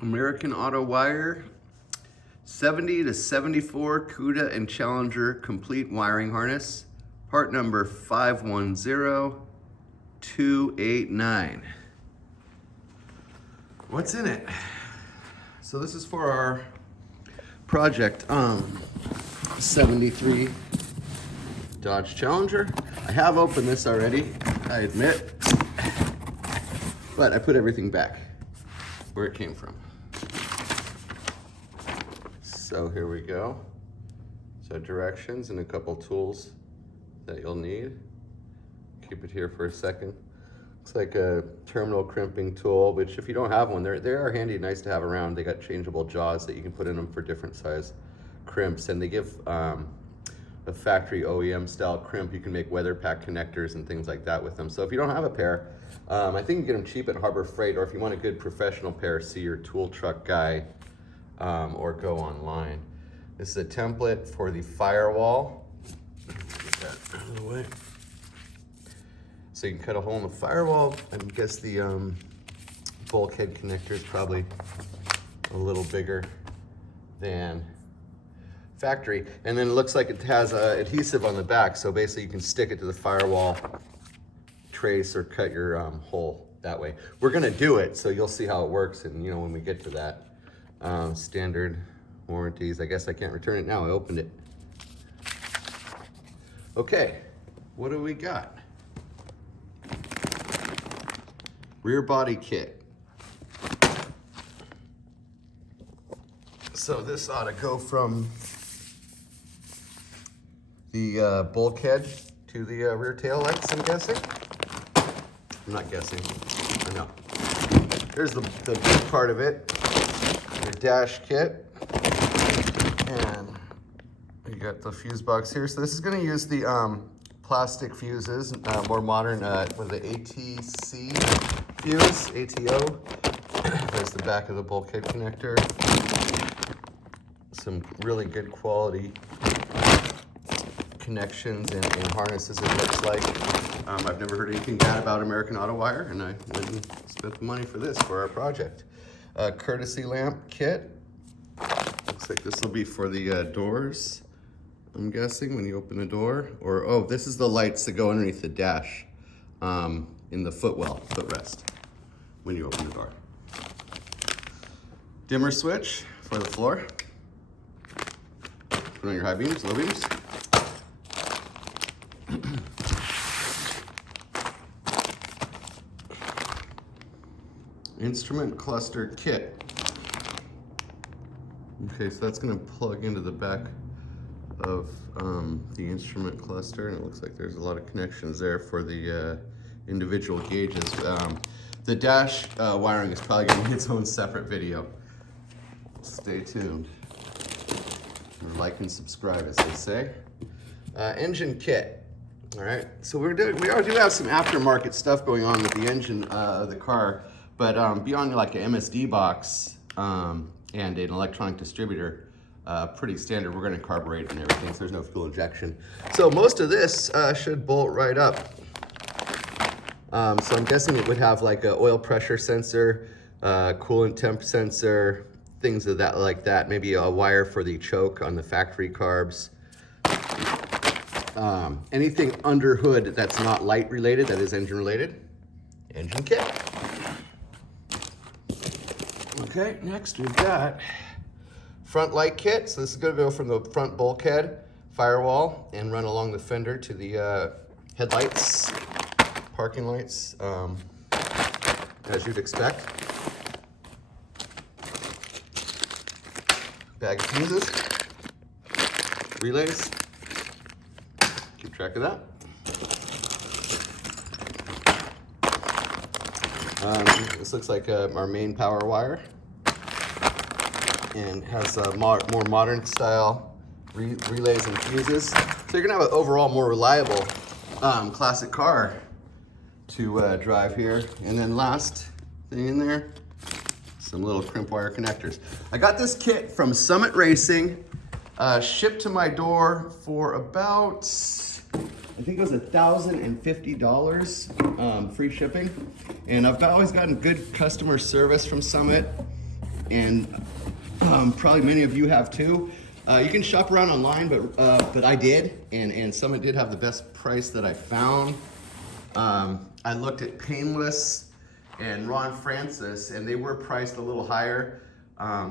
American Autowire 70 to 74 CUDA and Challenger complete wiring harness, part number 510289. What's in it? So this is for our project 73 Dodge Challenger. I have opened this already, I admit, but I put everything back where it came from. So here we go. So directions and a couple tools that you'll need. Keep it here for a second. Looks like a terminal crimping tool, which if you don't have one, they are handy, nice to have around. They got changeable jaws that you can put in them for different size crimps, and they give a factory OEM style crimp. You can make weather pack connectors and things like that with them. So if you don't have a pair, I think you can get them cheap at Harbor Freight, or if you want a good professional pair, see your tool truck guy or go online. This is a template for the firewall. Get that out of the way. So you can cut a hole in the firewall. I guess the bulkhead connector is probably a little bigger than factory. And then it looks like it has adhesive on the back, so basically you can stick it to the firewall trace or cut your hole that way. We're gonna do it, so you'll see how it works, and you know, when we get to that. Standard warranties. I guess I can't return it now, I opened it. Okay, what do we got? Rear body kit. So this ought to go from the bulkhead to the rear tail lights, I'm guessing. I'm not guessing, I know. Here's the big part of it, your dash kit. And you got the fuse box here. So this is gonna use the plastic fuses, more modern, with the ATC fuse, ATO. There's the back of the bulkhead connector. Some really good quality connections and harnesses, it looks like. I've never heard anything bad about American Autowire, and I went and spent the money for this, for our project. Courtesy lamp kit. Looks like this will be for the doors, I'm guessing, when you open the door. Or, oh, this is the lights that go underneath the dash in the footrest when you open the door. Dimmer switch for the floor. Put on your high beams, low beams. Instrument cluster kit. Okay, so that's gonna plug into the back of the instrument cluster, and it looks like there's a lot of connections there for the individual gauges. The dash wiring is probably gonna be its own separate video. Stay tuned. Like and subscribe, as they say. Engine kit. All right, so we do have some aftermarket stuff going on with the engine of the car, but beyond like an MSD box and an electronic distributor, pretty standard. We're gonna carburate and everything, so there's no fuel injection. So most of this should bolt right up. So I'm guessing it would have like an oil pressure sensor, coolant temp sensor, things of that like that. Maybe a wire for the choke on the factory carbs. Anything under hood that's not light related, that is engine related. Engine kit. Okay, next we've got front light kit. So this is gonna go from the front bulkhead, firewall, and run along the fender to the headlights, parking lights, as you'd expect. Bag of fuses, relays, keep track of that. This looks like our main power wire, and has more modern style relays and fuses. So you're gonna have an overall more reliable classic car to drive here. And then last thing in there, some little crimp wire connectors. I got this kit from Summit Racing, shipped to my door for about, I think it was $1,050 free shipping. And I've always gotten good customer service from Summit. and probably many of you have too. You can shop around online, but I did, and some did have the best price that I found. I looked at Painless and Ron Francis, and they were priced a little higher.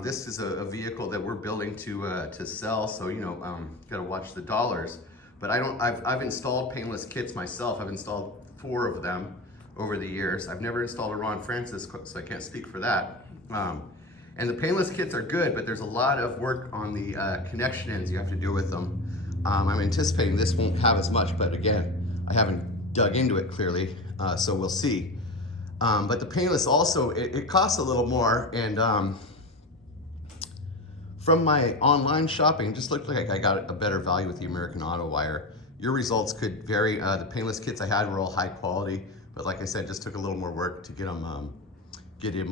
This is a vehicle that we're building to sell, so got to watch the dollars. But I've installed Painless kits myself. I've installed 4 of them over the years. I've never installed a Ron Francis, so I can't speak for that. And the Painless kits are good, but there's a lot of work on the connection ends you have to do with them. I'm anticipating this won't have as much, but again, I haven't dug into it clearly, so we'll see. But the Painless also, it costs a little more, and from my online shopping, it just looked like I got a better value with the American Autowire. Your results could vary. The Painless kits I had were all high quality, but like I said, just took a little more work to get them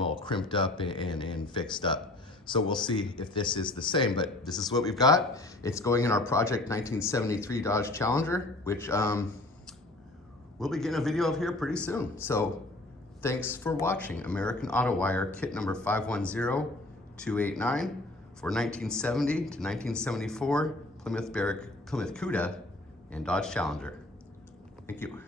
all crimped up and fixed up. So we'll see if this is the same, but this is what we've got. It's going in our Project 1973 Dodge Challenger, which we'll be getting a video of here pretty soon. So thanks for watching American Autowire kit number 510289 for 1970 to 1974 Plymouth CUDA and Dodge Challenger. Thank you.